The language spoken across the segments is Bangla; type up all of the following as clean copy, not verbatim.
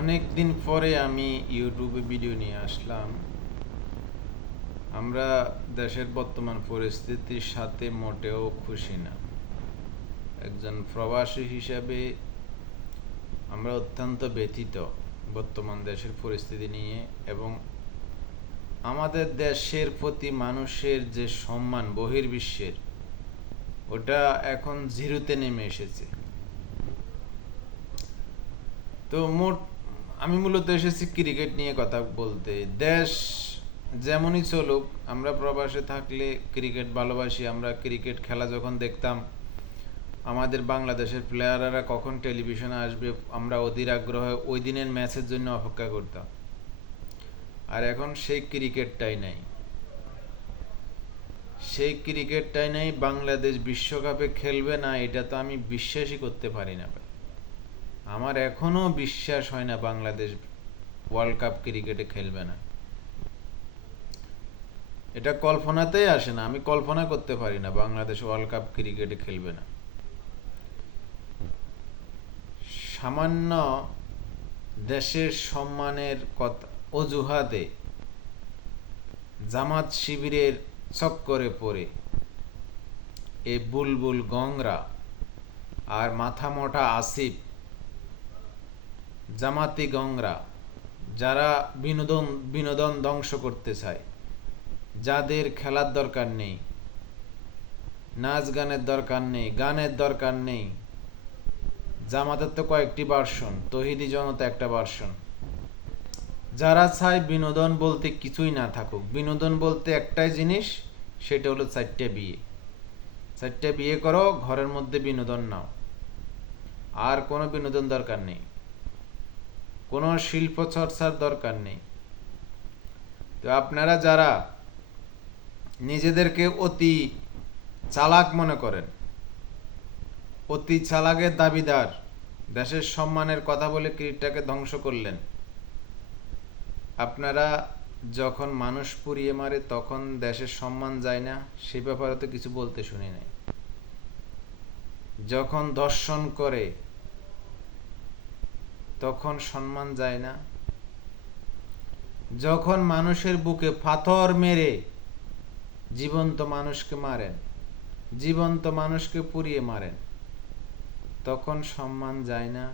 অনেক দিন পরে আমি ইউটিউবে ভিডিও নিয়ে আসলাম। আমরা দেশের বর্তমান পরিস্থিতির সাথে মোটেও খুশি না। একজন প্রবাসী হিসাবে আমরা অত্যন্ত ব্যথিত বর্তমান দেশের পরিস্থিতি নিয়ে, এবং আমাদের দেশের প্রতি মানুষের যে সম্মান বহির্বিশ্বের, ওটা এখন জিরোতে নেমে এসেছে। তো আমি মূলত এসেছি ক্রিকেট নিয়ে কথা বলতে। দেশ যেমনই চলুক, আমরা প্রবাসে থাকলে ক্রিকেট ভালোবাসি। আমরা ক্রিকেট খেলা যখন দেখতাম, আমাদের বাংলাদেশের প্লেয়াররা কখন টেলিভিশনে আসবে আমরা অধীর আগ্রহে ওই দিনের ম্যাচের জন্য অপেক্ষা করতাম। আর এখন সেই ক্রিকেটটাই নাই। বাংলাদেশ বিশ্বকাপে খেলবে না, এটা তো আমি বিশ্বাসই করতে পারি না ভাই। আমার এখনো বিশ্বাস হয় না বাংলাদেশ ওয়ার্ল্ড কাপ ক্রিকেটে খেলবে না। এটা কল্পনাতেই আসে না, আমি কল্পনা করতে পারি না বাংলাদেশ ওয়ার্ল্ড কাপ ক্রিকেটে খেলবে না। সামান্য দেশের সম্মানের কথা অজুহাতে জামাত শিবিরের চক্করে পড়ে এ বুলবুল গংরা আর মাথা মোটা আসিফ, জামাতি গংরা, যারা বিনোদন বিনোদন ধ্বংস করতে চায়, যাদের খেলার দরকার নেই, নাচ গানের দরকার নেই, গানের দরকার নেই। জামাতের তো কয়েকটি ভার্সন, তৌহিদি জনতা একটা ভার্সন। যারা চায় বিনোদন বলতে কিছুই না থাকুক, বিনোদন বলতে একটাই জিনিস, সেটা হলো 4টে বিয়ে। 4টে বিয়ে করো, ঘরের মধ্যে বিনোদন নাও, আর কোনো বিনোদন দরকার নেই, কোনো শিল্প চর্চার দরকার নেই। তো আপনারা যারা নিজেদেরকে অতি চালাক মনে করেন, অতি চালাকের দাবিদার, দেশের সম্মানের কথা বলে ক্রিকেটটাকে ধ্বংস করলেন। আপনারা যখন মানুষ পুড়িয়ে মারে তখন দেশের সম্মান যায় না, সে ব্যাপারে তো কিছু বলতে শুনি নাই। যখন ধর্ষণ করে তখন সম্মান যায় না। যখন মানুষের বুকে পাথর মেরে জীবন্ত মানুষকে মারেন, জীবন্ত মানুষকে পুড়িয়ে মারেন, তখন সম্মান যায় না।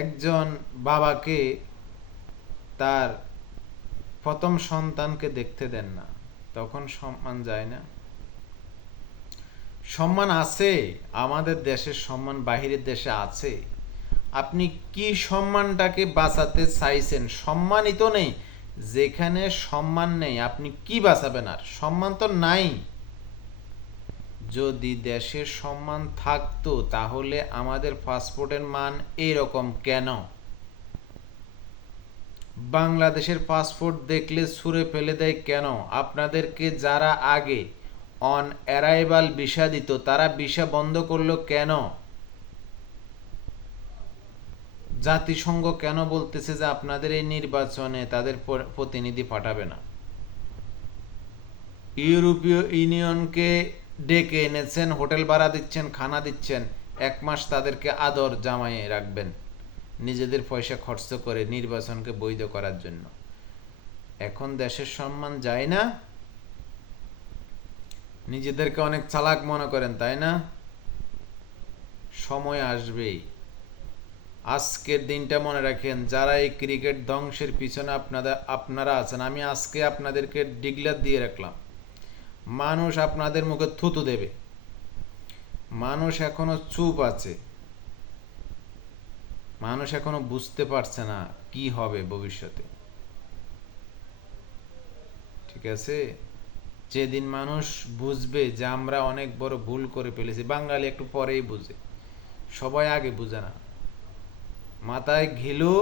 একজন বাবাকে তার প্রথম সন্তানকে দেখতে দেন না, তখন সম্মান যায় না। সম্মান আছে, আমাদের দেশের সম্মান বাহিরের দেশে আছে। আপনি কি সম্মানটাকে বাঁচাতে চাইছেন? সম্মানই তো নেই। যেখানে সম্মান নেই আপনি কি বাঁচাবেন? আর সম্মান তো নাই। যদি দেশের সম্মান থাকতো তাহলে আমাদের পাসপোর্টের মান এরকম কেন? বাংলাদেশের পাসপোর্ট দেখলে ছুঁড়ে ফেলে দেয় কেন? আপনাদেরকে যারা আগে অন অ্যারাইভাল ভিসা দিত, তারা ভিসা বন্ধ করলো কেন? জাতিসংঘ কেন বলতেছে যে আপনাদের এই নির্বাচনে তাদের প্রতিনিধি পাঠাবে না? ইউরোপীয় ইউনিয়নকে ডেকে এনেছেন, হোটেল ভাড়া দিচ্ছেন, খানা দিচ্ছেন, 1 মাস তাদেরকে আদর জামাইয়ে রাখবেন নিজেদের পয়সা খরচ করে নির্বাচনকে বৈধ করার জন্য। এখন দেশের সম্মান যায় না? নিজেদেরকে অনেক চালাক মনে করেন, তাই না? সময় আসবেই। আজকের দিনটা মনে রাখেন, যারা এই ক্রিকেট ধ্বংসের পিছনে আপনারা আছেন, আমি আজকে আপনাদেরকে ডিগলার দিয়ে রাখলাম। মানুষ আপনাদের মুখে থুতু দেবে। মানুষ এখনো চুপ আছে, মানুষ এখনো বুঝতে পারছে না কি হবে ভবিষ্যতে। ঠিক আছে, যেদিন মানুষ বুঝবে যে আমরা অনেক বড় ভুল করে ফেলেছি, বাঙালি একটু পরেই বুঝে, সবাই আগে বুঝে না। মাথায় ঘিলু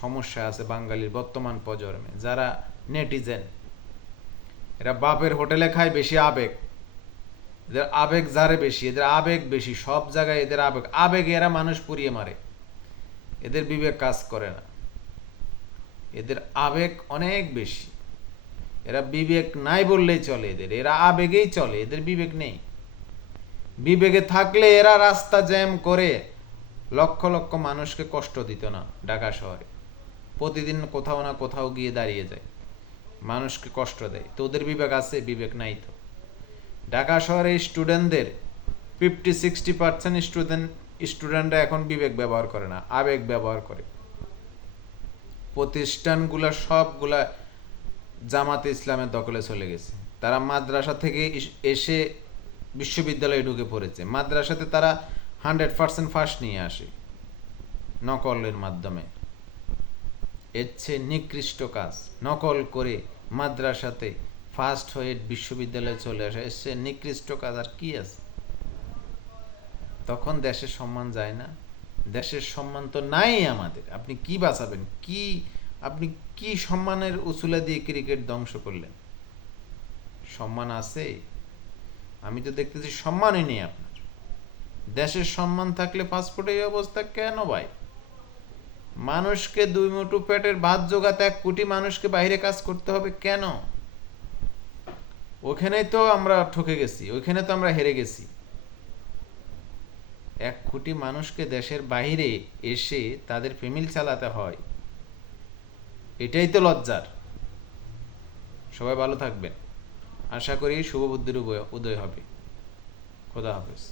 সমস্যা আছে বাঙালির বর্তমান প্রজন্মে। যারা নেটিজেন, এরা বাপের হোটেলে খায় বেশি আবেগ, এদের আবেগ যারে বেশি, এদের আবেগ বেশি, সব জায়গায় এদের আবেগ, আবেগে এরা মানুষ পুড়িয়ে মারে। এদের বিবেক কাজ করে না, এদের আবেগ অনেক বেশি। এরা বিবেক নাই বললেই চলে, এরা আবেগেই চলে, এদের বিবেক নেই। বিবেকে থাকলে এরা রাস্তা জ্যাম করে লক্ষ লক্ষ মানুষকে কষ্ট দিত না। ঢাকা শহরে প্রতিদিন কোথাও না কোথাও গিয়ে দাঁড়িয়ে যায়, মানুষকে কষ্ট দেয়। তো ওদের বিবেক আছে? বিবেক নাই তো। ঢাকা শহরে স্টুডেন্টদের 50-60% স্টুডেন্টরা এখন বিবেক ব্যবহার করে না, আবেগ ব্যবহার করে। প্রতিষ্ঠানগুলা সবগুলা জামাতে ইসলামের দখলে চলে গেছে। তারা মাদ্রাসা থেকে এসে বিশ্ববিদ্যালয়ে ঢুকে পড়েছে। মাদ্রাসাতে তারা 100% ফার্স্ট নিয়ে আসে নকলের মাধ্যমে। এর চেয়ে নিকৃষ্ট কাজ নকল করে মাদ্রাসাতে ফার্স্ট হয়ে বিশ্ববিদ্যালয়ে চলে আসে, এর চেয়ে নিকৃষ্ট কাজ আর কি আছে? তখন দেশের সম্মান যায় না? দেশের সম্মান তো নাই আমাদের। আপনি কি বাঁচাবেন? আপনি কি সম্মানের উসুলা দিয়ে ক্রিকেট ধ্বংস করলেন? সম্মান আছে? আমি তো দেখতেছি সম্মানই নেই আপনার। দেশের সম্মান থাকলে পাসপোর্টে এই অবস্থা কেন ভাই? মানুষকে 2 মুঠো পেটের ভাত জোগাতে 1 কোটি মানুষকে বাইরে কাজ করতে হবে কেন? ওখানেই তো আমরা ঠকে গেছি, ওইখানে তো আমরা হেরে গেছি। 1 কোটি মানুষকে দেশের বাইরে এসে তাদের ফ্যামিলি চালাতে হয়, এটাই তো লজ্জার। সবাই ভালো থাকবেন। আশা করি শুভ বুদ্ধির উদয় হবে। খোদা হাফেজ।